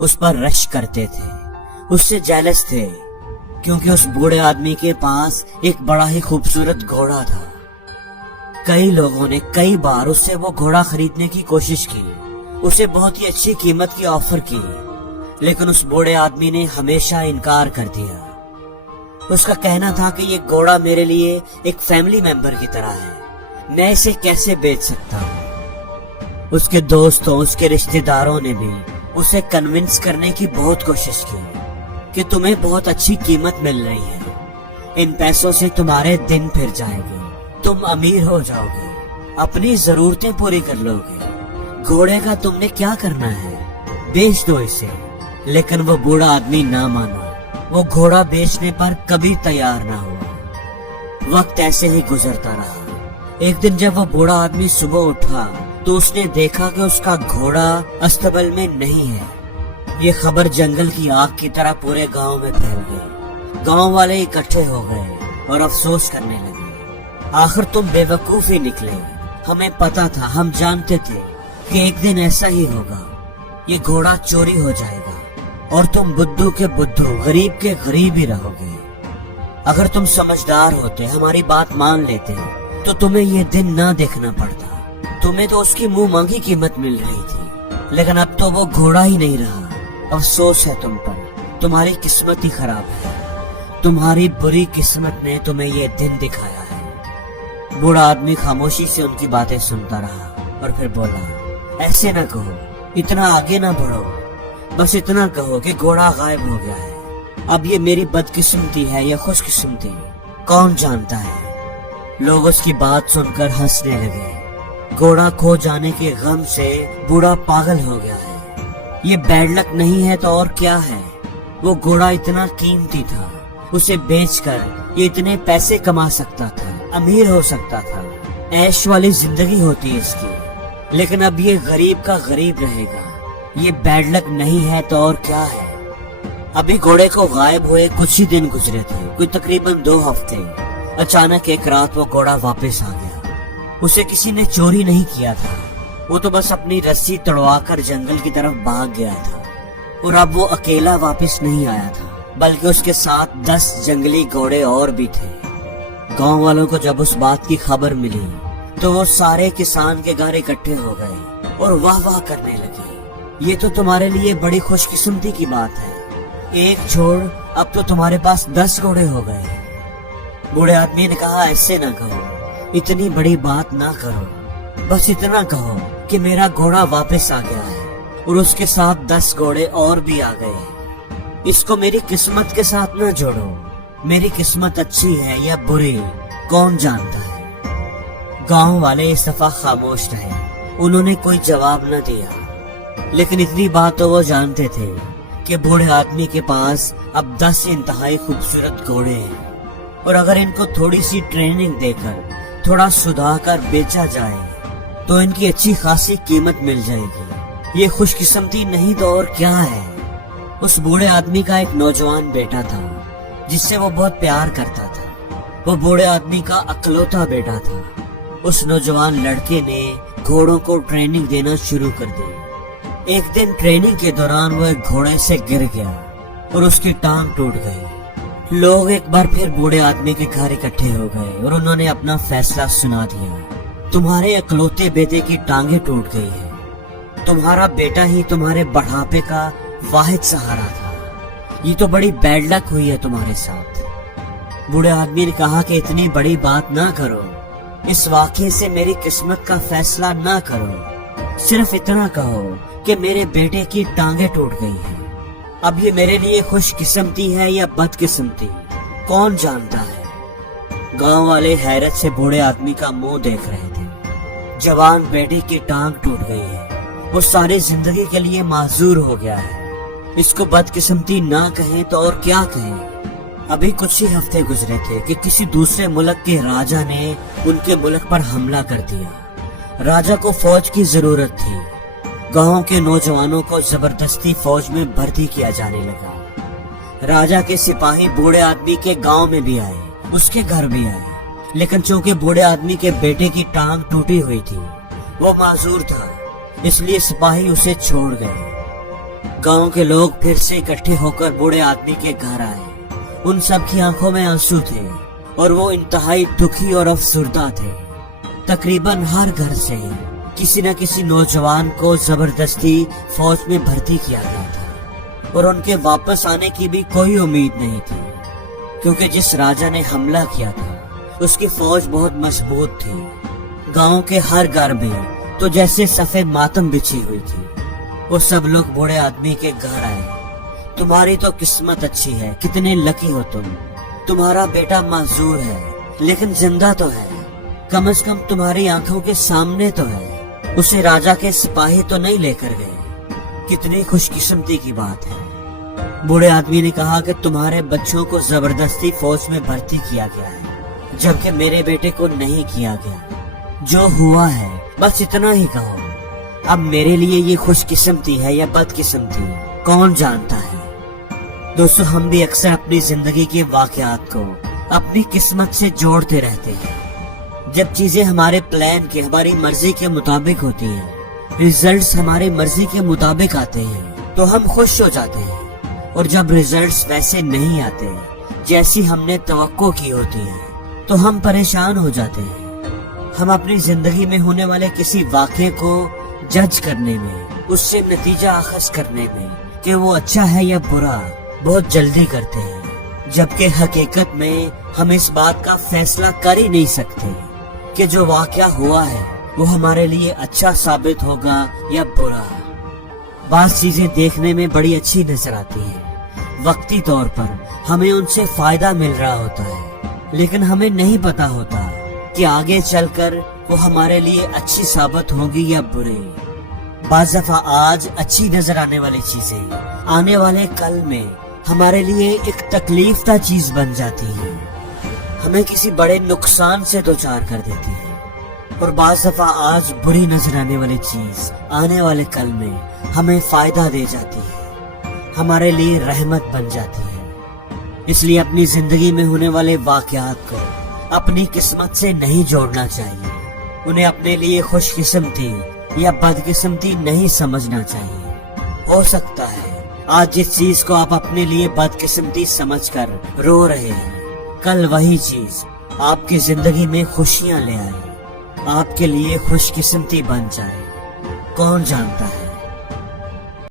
उस पर रश करते थे, उससे जेलस थे, क्योंकि उस बूढ़े आदमी के पास एक बड़ा ही खूबसूरत घोड़ा था। कई लोगों ने कई बार उससे वो घोड़ा खरीदने की कोशिश की, उसे बहुत ही अच्छी कीमत की ऑफर की, लेकिन उस बूढ़े आदमी ने हमेशा इनकार कर दिया। उसका कहना था कि ये घोड़ा मेरे लिए एक फैमिली मेंबर की तरह है, मैं इसे कैसे बेच सकता हूँ। उसके दोस्तों, उसके रिश्तेदारों ने भी उसे कन्विंस करने की बहुत कोशिश की कि तुम्हें बहुत अच्छी कीमत मिल रही है, इन पैसों से तुम्हारे दिन फिर जाएंगे, तुम अमीर हो जाओगे, अपनी जरूरतें पूरी कर लोगे, घोड़े का तुमने क्या करना है, बेच दो इसे। लेकिन वो बूढ़ा आदमी ना माना, वो घोड़ा बेचने पर कभी तैयार ना हुआ। वक्त ऐसे ही गुजरता रहा। एक दिन जब वो बूढ़ा आदमी सुबह उठा तो उसने देखा कि उसका घोड़ा अस्तबल में नहीं है। ये खबर जंगल की आग की तरह पूरे गांव में फैल गई। गांव वाले इकट्ठे हो गए और अफसोस करने लगे, आखिर तुम बेवकूफ ही निकले, हमें पता था, हम जानते थे कि एक दिन ऐसा ही होगा, ये घोड़ा चोरी हो जाएगा और तुम बुद्धू के बुद्धू, गरीब के गरीब ही रहोगे। अगर तुम समझदार होते, हमारी बात मान लेते, तो तुम्हें ये दिन ना देखना पड़ता। तुम्हें तो उसकी मुंह मांगी कीमत मिल रही थी, लेकिन अब तो वो घोड़ा ही नहीं रहा। अफसोस है तुम पर, तुम्हारी किस्मत ही खराब है, तुम्हारी बुरी किस्मत ने तुम्हें ये दिन दिखाया है। बूढ़ा आदमी खामोशी से उनकी बातें सुनता रहा और फिर बोला, ऐसे ना कहो, इतना आगे ना बढ़ो, बस इतना कहो कि घोड़ा गायब हो गया है। अब ये मेरी बदकिस्मती है या खुशकिस्मती, कौन जानता है। लोग उसकी बात सुनकर हंसने लगे। घोड़ा खो जाने के गम से बूढ़ा पागल हो गया है। ये बैड लक नहीं है तो और क्या है। वो घोड़ा इतना कीमती था, उसे बेचकर ये इतने पैसे कमा सकता था, अमीर हो सकता था, ऐश वाली जिंदगी होती इसकी। लेकिन अब ये गरीब का गरीब रहेगा। ये बैड लक नहीं है तो और क्या है। अभी घोड़े को गायब हुए कुछ ही दिन गुजरे थे, कोई तकरीबन 2 हफ्ते। अचानक एक रात वो घोड़ा वापस आ गया। उसे किसी ने चोरी नहीं किया था, वो तो बस अपनी रस्सी तड़वाकर जंगल की तरफ भाग गया था। और अब वो अकेला वापस नहीं आया था, बल्कि उसके साथ 10 जंगली घोड़े और भी थे। गांव वालों को जब उस बात की खबर मिली तो वो सारे किसान के घर इकट्ठे हो गए और वाह वाह करने लगे। ये तो तुम्हारे लिए बड़ी खुशकिस्मती की बात है, एक छोड़ अब तो तुम्हारे पास 10 घोड़े हो गए। बूढ़े आदमी ने कहा, ऐसे ना कहो, इतनी बड़ी बात ना करो, बस इतना कहो कि मेरा घोड़ा वापस आ गया है और उसके साथ 10 घोड़े और भी आ गए। इसको मेरी किस्मत के साथ न जोड़ो, मेरी किस्मत अच्छी है या बुरी, कौन जानता है। गांव वाले इस दफा खामोश रहे, उन्होंने कोई जवाब न दिया। लेकिन इतनी बात तो वो जानते थे कि बूढ़े आदमी के पास अब 10 इंतहाई खूबसूरत घोड़े हैं और अगर इनको थोड़ी सी ट्रेनिंग देकर, थोड़ा सुधार कर बेचा जाए तो इनकी अच्छी खासी कीमत मिल जाएगी। ये खुशकिस्मती नहीं तो और क्या है। उस बूढ़े आदमी का एक नौजवान बेटा था जिससे वो बहुत प्यार करता था। वो बूढ़े आदमी का इकलौता बेटा था। उस नौजवान लड़के ने घोड़ों को ट्रेनिंग देना शुरू कर दी। एक दिन ट्रेनिंग के दौरान वो एक घोड़े से गिर गया और उसकी टांग टूट गई। लोग एक बार फिर बूढ़े आदमी के घर इकट्ठे हो गए और उन्होंने अपना फैसला सुना दिया। तुम्हारे इकलौते बेटे की टांगे टूट गई है, तुम्हारा बेटा ही तुम्हारे बढ़ापे का वाहिद सहारा था, ये तो बड़ी बैड लक हुई है तुम्हारे साथ। बूढ़े आदमी ने कहा कि इतनी बड़ी बात ना करो, इस वाकये से मेरी किस्मत का फैसला ना करो, सिर्फ इतना कहो कि मेरे बेटे की टांगे टूट गई हैं। अब ये मेरे लिए खुशकिस्मती है या बदकिस्मती, कौन जानता है। गांव वाले हैरत से बूढ़े आदमी का मुंह देख रहे थे। जवान बेटे की टांग टूट गई है, वो सारी जिंदगी के लिए माजूर हो गया है। इसको बदकिस्मती ना कहें तो और क्या कहें। अभी कुछ ही हफ्ते गुजरे थे कि किसी दूसरे मुल्क के राजा ने उनके मुल्क पर हमला कर दिया। राजा को फौज की जरूरत थी। गांव के नौजवानों को जबरदस्ती फौज में भर्ती किया जाने लगा। राजा के सिपाही बूढ़े आदमी के गांव में भी आए, उसके घर भी आए, लेकिन चूंकि बूढ़े आदमी के बेटे की टांग टूटी हुई थी, वो माजूर था, इसलिए सिपाही उसे छोड़ गए। गांव के लोग फिर से इकट्ठे होकर बूढ़े आदमी के घर आए। उन सब की आंखों में आंसू थे और वो इंतहाई दुखी और अफसुर्दा थे। तकरीबन हर घर से किसी न किसी नौजवान को जबरदस्ती फौज में भर्ती किया गया था और उनके वापस आने की भी कोई उम्मीद नहीं थी, क्योंकि जिस राजा ने हमला किया था उसकी फौज बहुत मजबूत थी। गांव के हर घर में तो जैसे सफेद मातम बिछी हुई थी। वो सब लोग बूढ़े आदमी के घर आए। तुम्हारी तो किस्मत अच्छी है, कितने लकी हो तुम। तुम्हारा बेटा माजूर है लेकिन जिंदा तो है, कम से कम तुम्हारी आंखों के सामने तो है। उसे राजा के सिपाही तो नहीं लेकर गए। कितनी खुशकिस्मती की बात है। बूढ़े आदमी ने कहा कि तुम्हारे बच्चों को जबरदस्ती फौज में भर्ती किया गया है, जबकि मेरे बेटे को नहीं किया गया। जो हुआ है बस इतना ही कहो। अब मेरे लिए ये खुशकिस्मती है या बदकिस्मती, कौन जानता है। दोस्तों, हम भी अक्सर अपनी जिंदगी के वाकयात को अपनी किस्मत से जोड़ते रहते हैं। जब चीजें हमारे प्लान के, हमारी मर्जी के मुताबिक होती हैं, रिजल्ट्स हमारी मर्जी के मुताबिक आते हैं, तो हम खुश हो जाते हैं। और जब रिजल्ट्स वैसे नहीं आते जैसी हमने तवक्को की होती है, तो हम परेशान हो जाते हैं। हम अपनी जिंदगी में होने वाले किसी वाक़ये को जज करने में, उससे नतीजा अखज़ करने में कि वो अच्छा है या बुरा, बहुत जल्दी करते हैं, जबकि हकीकत में हम इस बात का फैसला कर ही नहीं सकते कि जो वाक़या हुआ है वो हमारे लिए अच्छा साबित होगा या बुरा। बात चीजें देखने में बड़ी अच्छी नजर आती हैं, वक्ती तौर पर हमें उनसे फायदा मिल रहा होता है, लेकिन हमें नहीं पता होता कि आगे चलकर वो हमारे लिए अच्छी साबित होगी या बुरी। बाज़ दफ़ा आज अच्छी नजर आने वाली चीजें आने वाले कल में हमारे लिए एक तकलीफ दा चीज बन जाती है, हमें किसी बड़े नुकसान से दोचार कर देती है। और बाज़ दफ़ा आज बुरी नजर आने वाली चीज आने वाले कल में हमें फायदा दे जाती है, हमारे लिए रहमत बन जाती है। इसलिए अपनी जिंदगी में होने वाले वाकयात को अपनी किस्मत से नहीं जोड़ना चाहिए, उन्हें अपने लिए खुशकिस्मती या बदकिस्मती नहीं समझना चाहिए। हो सकता है आज जिस चीज को आप अपने लिए बदकिस्मती समझकर रो रहे हैं, कल वही चीज आपकी जिंदगी में खुशियां ले आए, आपके लिए खुशकिस्मती बन जाए, कौन जानता है।